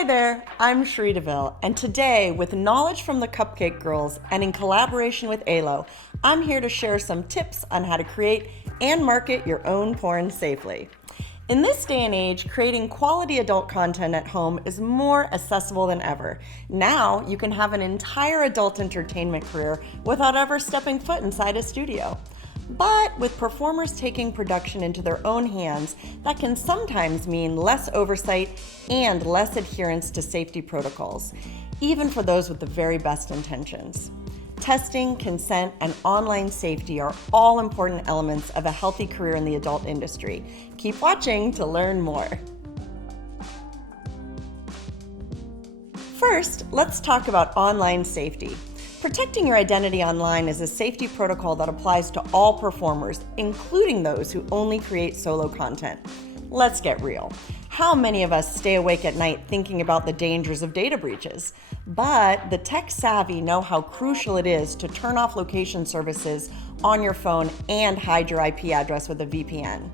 Hi there, I'm Cherie DeVille, and today, with knowledge from the Cupcake Girls and in collaboration with ALO, I'm here to share some tips on how to create and market your own porn safely. In this day and age, creating quality adult content at home is more accessible than ever. Now, you can have an entire adult entertainment career without ever stepping foot inside a studio. But with performers taking production into their own hands, that can sometimes mean less oversight and less adherence to safety protocols, even for those with the very best intentions. Testing, consent, and online safety are all important elements of a healthy career in the adult industry. Keep watching to learn more. First, let's talk about online safety. Protecting your identity online is a safety protocol that applies to all performers, including those who only create solo content. Let's get real. How many of us stay awake at night thinking about the dangers of data breaches? But the tech savvy know how crucial it is to turn off location services on your phone and hide your IP address with a VPN.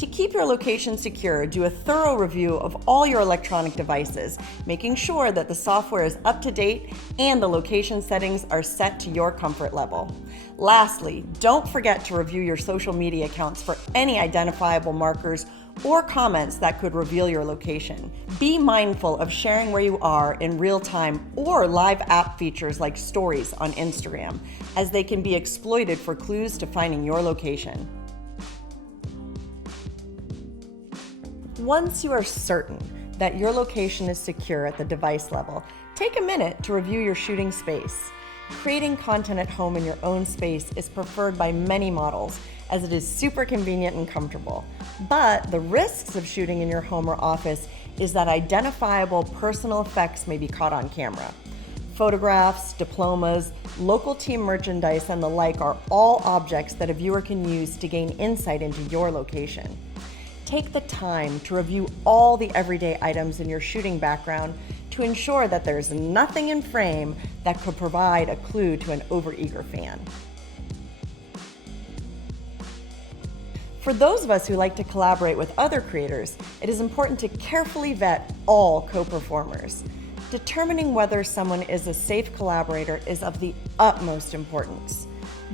To keep your location secure, do a thorough review of all your electronic devices, making sure that the software is up to date and the location settings are set to your comfort level. Lastly, don't forget to review your social media accounts for any identifiable markers or comments that could reveal your location. Be mindful of sharing where you are in real time or live app features like stories on Instagram, as they can be exploited for clues to finding your location. Once you are certain that your location is secure at the device level, take a minute to review your shooting space. Creating content at home in your own space is preferred by many models, as it is super convenient and comfortable. But the risks of shooting in your home or office is that identifiable personal effects may be caught on camera. Photographs, diplomas, local team merchandise, and the like are all objects that a viewer can use to gain insight into your location. Take the time to review all the everyday items in your shooting background to ensure that there's nothing in frame that could provide a clue to an overeager fan. For those of us who like to collaborate with other creators, it is important to carefully vet all co-performers. Determining whether someone is a safe collaborator is of the utmost importance.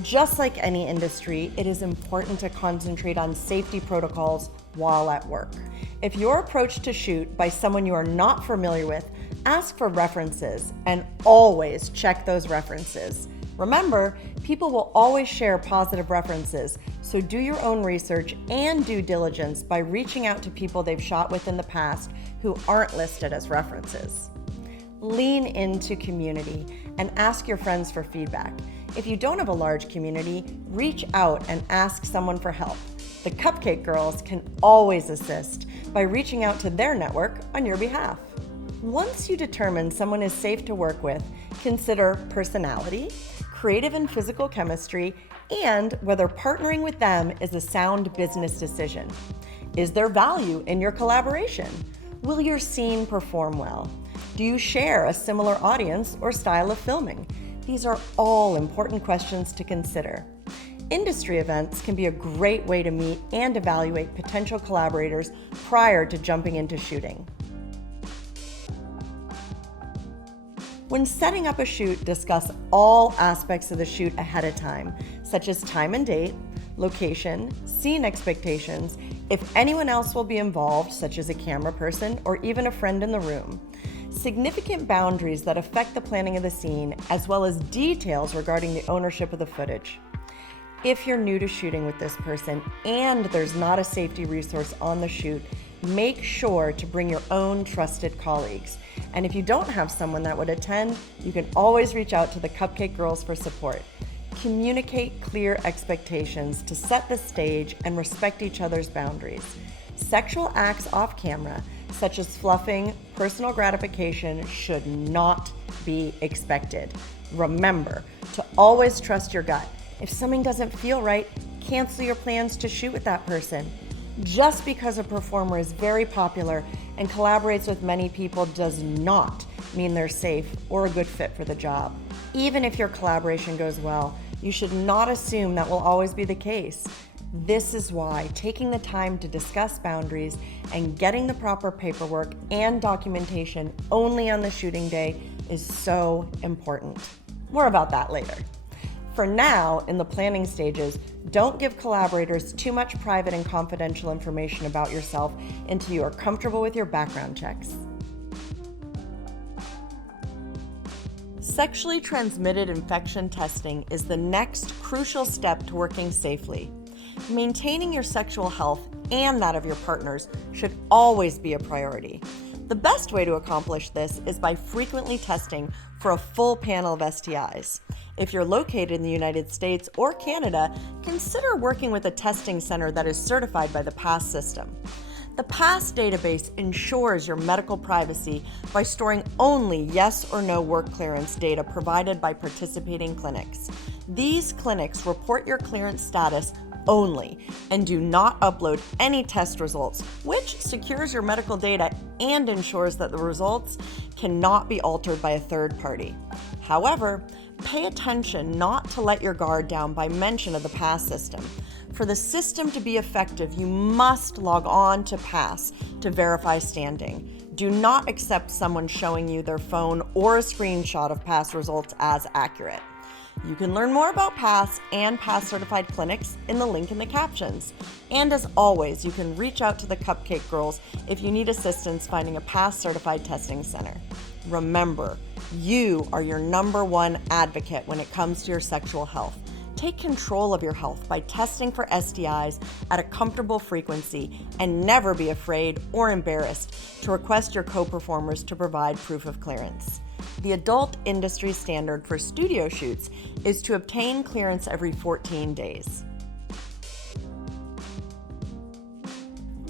Just like any industry, it is important to concentrate on safety protocols while at work. If you're approached to shoot by someone you are not familiar with, ask for references and always check those references. Remember, people will always share positive references, so do your own research and due diligence by reaching out to people they've shot with in the past who aren't listed as references. Lean into community and ask your friends for feedback. If you don't have a large community, reach out and ask someone for help. The Cupcake Girls can always assist by reaching out to their network on your behalf. Once you determine someone is safe to work with, consider personality, creative and physical chemistry, and whether partnering with them is a sound business decision. Is there value in your collaboration? Will your scene perform well? Do you share a similar audience or style of filming? These are all important questions to consider. Industry events can be a great way to meet and evaluate potential collaborators prior to jumping into shooting. When setting up a shoot, discuss all aspects of the shoot ahead of time, such as time and date, location, scene expectations, if anyone else will be involved, such as a camera person or even a friend in the room. Significant boundaries that affect the planning of the scene, as well as details regarding the ownership of the footage. If you're new to shooting with this person and there's not a safety resource on the shoot, make sure to bring your own trusted colleagues. And if you don't have someone that would attend, you can always reach out to the Cupcake Girls for support. Communicate clear expectations to set the stage and respect each other's boundaries. Sexual acts off camera, such as fluffing, personal gratification, should not be expected. Remember to always trust your gut. If something doesn't feel right, cancel your plans to shoot with that person. Just because a performer is very popular and collaborates with many people does not mean they're safe or a good fit for the job. Even if your collaboration goes well, you should not assume that will always be the case. This is why taking the time to discuss boundaries and getting the proper paperwork and documentation only on the shooting day is so important. More about that later. For now, in the planning stages, don't give collaborators too much private and confidential information about yourself until you are comfortable with your background checks. Sexually transmitted infection testing is the next crucial step to working safely. Maintaining your sexual health and that of your partners should always be a priority. The best way to accomplish this is by frequently testing for a full panel of STIs. If you're located in the United States or Canada, consider working with a testing center that is certified by the PASS system. The PASS database ensures your medical privacy by storing only yes or no work clearance data provided by participating clinics. These clinics report your clearance status only and do not upload any test results, which secures your medical data and ensures that the results cannot be altered by a third party. However, pay attention not to let your guard down by mention of the PASS system. For the system to be effective, you must log on to PASS to verify standing. Do not accept someone showing you their phone or a screenshot of PASS results as accurate. You can learn more about PASS and PASS certified clinics in the link in the captions. And as always, you can reach out to the Cupcake Girls if you need assistance finding a PASS certified testing center. Remember, you are your #1 advocate when it comes to your sexual health. Take control of your health by testing for STIs at a comfortable frequency and never be afraid or embarrassed to request your co-performers to provide proof of clearance. The adult industry standard for studio shoots is to obtain clearance every 14 days.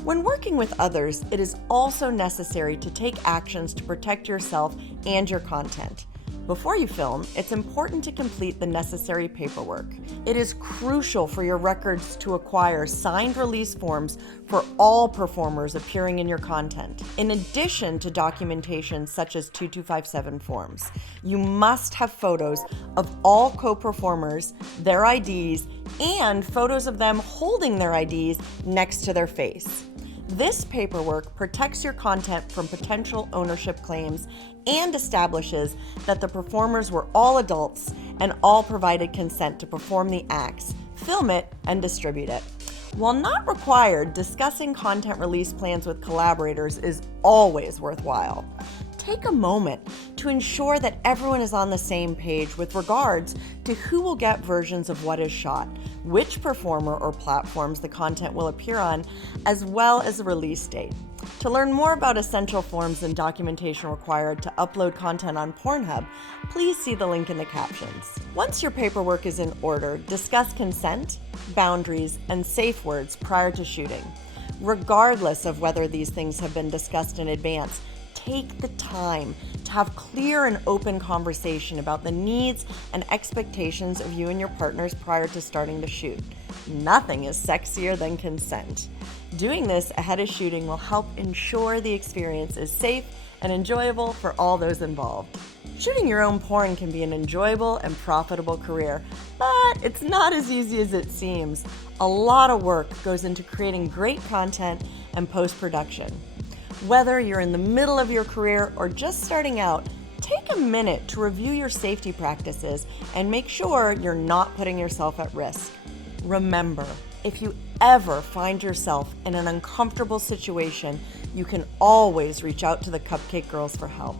When working with others, it is also necessary to take actions to protect yourself and your content. Before you film, it's important to complete the necessary paperwork. It is crucial for your records to acquire signed release forms for all performers appearing in your content. In addition to documentation such as 2257 forms, you must have photos of all co-performers, their IDs, and photos of them holding their IDs next to their face. This paperwork protects your content from potential ownership claims and establishes that the performers were all adults and all provided consent to perform the acts, film it, and distribute it. While not required, discussing content release plans with collaborators is always worthwhile. Take a moment to ensure that everyone is on the same page with regards to who will get versions of what is shot, which performer or platforms the content will appear on, as well as the release date. To learn more about essential forms and documentation required to upload content on Pornhub, please see the link in the captions. Once your paperwork is in order, discuss consent, boundaries, and safe words prior to shooting. Regardless of whether these things have been discussed in advance, take the time to have clear and open conversation about the needs and expectations of you and your partners prior to starting to shoot. Nothing is sexier than consent. Doing this ahead of shooting will help ensure the experience is safe and enjoyable for all those involved. Shooting your own porn can be an enjoyable and profitable career, but it's not as easy as it seems. A lot of work goes into creating great content and post-production. Whether you're in the middle of your career or just starting out, take a minute to review your safety practices and make sure you're not putting yourself at risk. Remember, if you ever find yourself in an uncomfortable situation, you can always reach out to the Cupcake Girls for help.